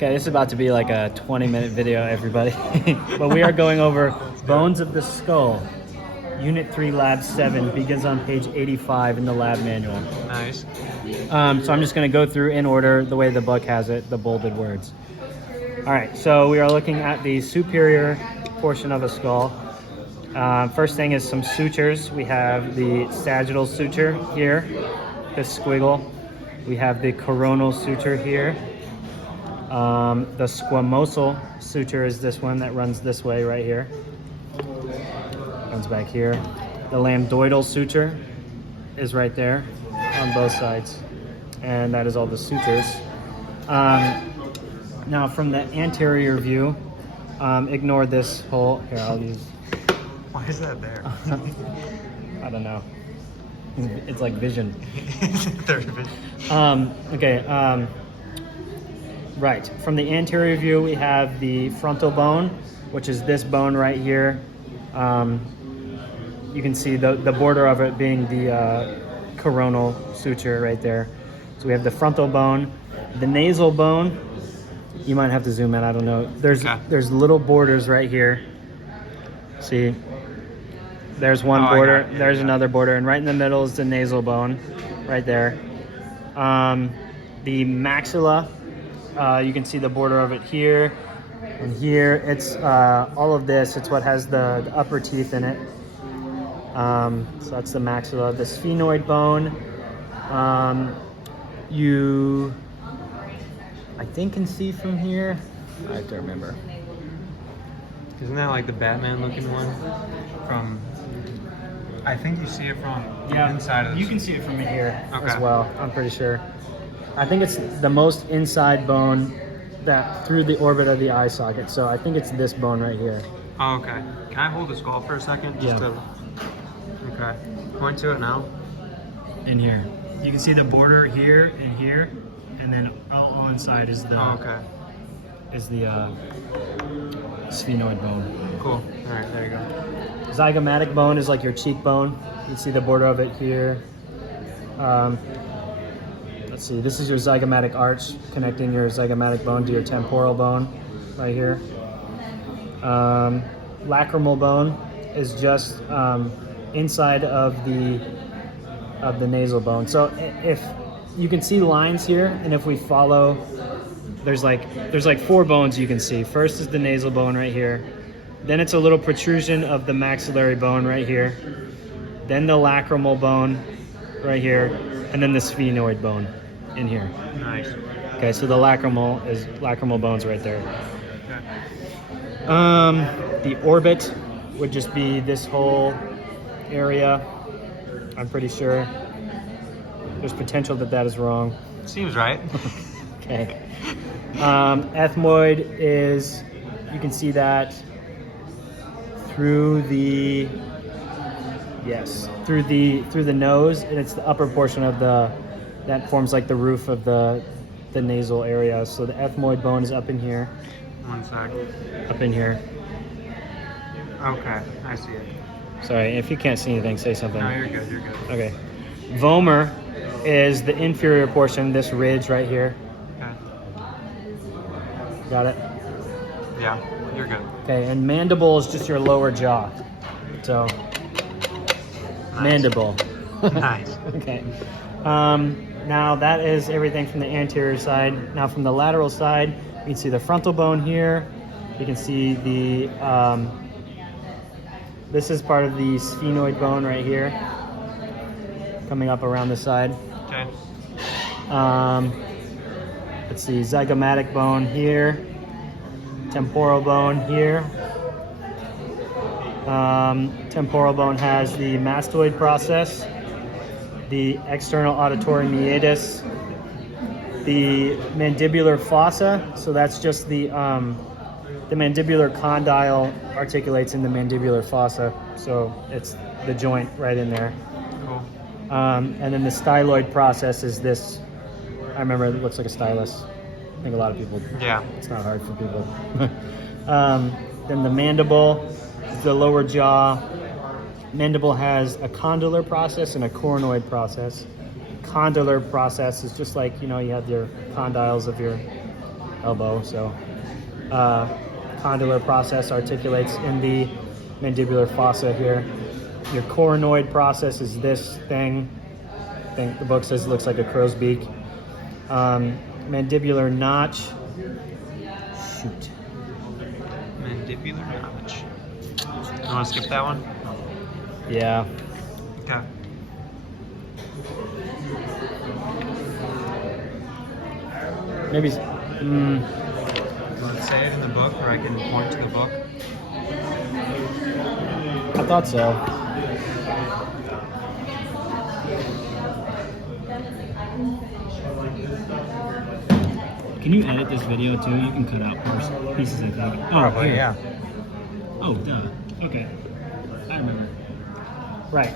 Okay, this is about to be like a 20-minute video, everybody. But we are going over Bones of the Skull. Unit 3, Lab 7 begins on page 85 in the lab manual. Nice. So I'm just going to go through in order the way the book has it, the bolded words. All right, so we are looking at the superior portion of a skull. First thing is some sutures. We have the sagittal suture here, this squiggle. We have the coronal suture here. The squamosal suture is this one that runs this way right here. Runs back here. The lambdoidal suture is right there on both sides. And that is all the sutures. Now from the anterior view, ignore this whole, here I'll use. Why is that there? I don't know. It's like vision. Third vision. Okay. Right. From the anterior view, we have the frontal bone, which is this bone right here. You can see the border of it being the coronal suture right there. So we have the frontal bone, the nasal bone. You might have to zoom in. I don't know. There's little borders right here. See. There's one border. There's another border, and right in the middle is the nasal bone, right there. The maxilla. You can see the border of it here and here. It's all of this. It's what has the upper teeth in it. So that's the maxilla. The sphenoid bone. You, I think, can see from here. I have to remember. Isn't that like the Batman looking one? From, I think you see it from the inside of the... You can see it from here as well, I'm pretty sure. I think it's the most inside bone that through the orbit of the eye socket. So I think it's this bone right here. Oh, okay. Can I hold the skull for a second? Okay. Point to it now. In here. You can see the border here and here, and then all inside is the sphenoid bone. Cool. All right, there you go. Zygomatic bone is like your cheekbone. You can see the border of it here. Let's see, this is your zygomatic arch connecting your zygomatic bone to your temporal bone right here. Lacrimal bone is just inside of the nasal bone. So if you can see lines here, and if we follow, there's like 4 bones you can see. First is the nasal bone right here. Then it's a little protrusion of the maxillary bone right here. Then the lacrimal bone right here, and then the sphenoid bone in here. Nice. Okay, so the lacrimal bone's right there. Okay. The orbit would just be this whole area. I'm pretty sure. There's potential that is wrong. Seems right. Okay. Ethmoid is, you can see that through the nose, and it's the upper portion of that forms like the roof of the nasal area. So the ethmoid bone is up in here. One sec. Up in here. Okay, I see it. Sorry, if you can't see anything, say something. No, you're good, you're good. Okay. Vomer is the inferior portion, this ridge right here. Okay. Got it? Yeah, you're good. Okay, and mandible is just your lower jaw. So, Nice. Mandible. Nice. Okay. Now that is everything from the anterior side. Now from the lateral side, you can see the frontal bone here. You can see the, this is part of the sphenoid bone right here, coming up around the side. Okay. Let's see, zygomatic bone here, temporal bone here. Temporal bone has the mastoid process, the external auditory meatus, the mandibular fossa. So that's just the mandibular condyle articulates in the mandibular fossa. So it's the joint right in there. Cool. And then the styloid process is this. I remember it looks like a stylus. I think a lot of people. Yeah. It's not hard for people. Then the mandible, the lower jaw. Mandible has a condylar process and a coronoid process. Condylar process is just like, you know, you have your condyles of your elbow. So condylar process articulates in the mandibular fossa here. Your coronoid process is this thing. I think the book says it looks like a crow's beak. Mandibular notch. Shoot. Mandibular notch. You want to skip that one? Yeah. Okay. Maybe. Does it say it in the book, or I can point to the book? I thought so. Can you edit this video too? You can cut out pieces, I think. Oh, Probably, here. yeah. Oh, duh. Okay. I remember. Right.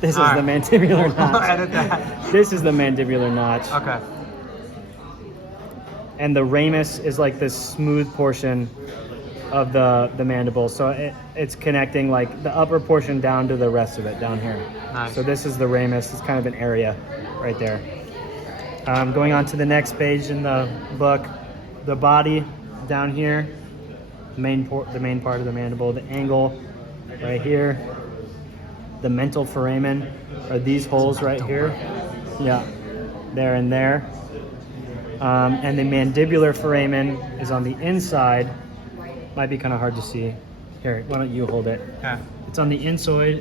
This is All the right. mandibular We'll notch. edit that. This is the mandibular notch. Okay. And the ramus is like this smooth portion of the mandible. So it's connecting like the upper portion down to the rest of it down here. Nice. So this is the ramus. It's kind of an area right there. Going on to the next page in the book, the body down here, the main part of the mandible, the angle right here, the mental foramen are these holes right here. Yeah, there and there. And the mandibular foramen is on the inside. Might be kind of hard to see. Here, why don't you hold it? Okay. It's on the inside,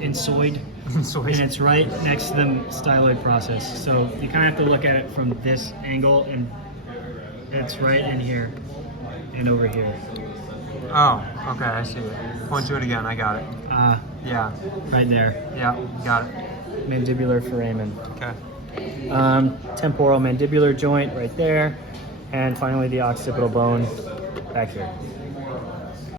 and it's right next to the styloid process. So you kind of have to look at it from this angle, and it's right in here and over here. Oh, okay, I see it. Point to it again, I got it. Yeah, Right there, yeah, got it. mandibular foramen. Okay. Temporal mandibular joint right there, and finally the occipital bone back here.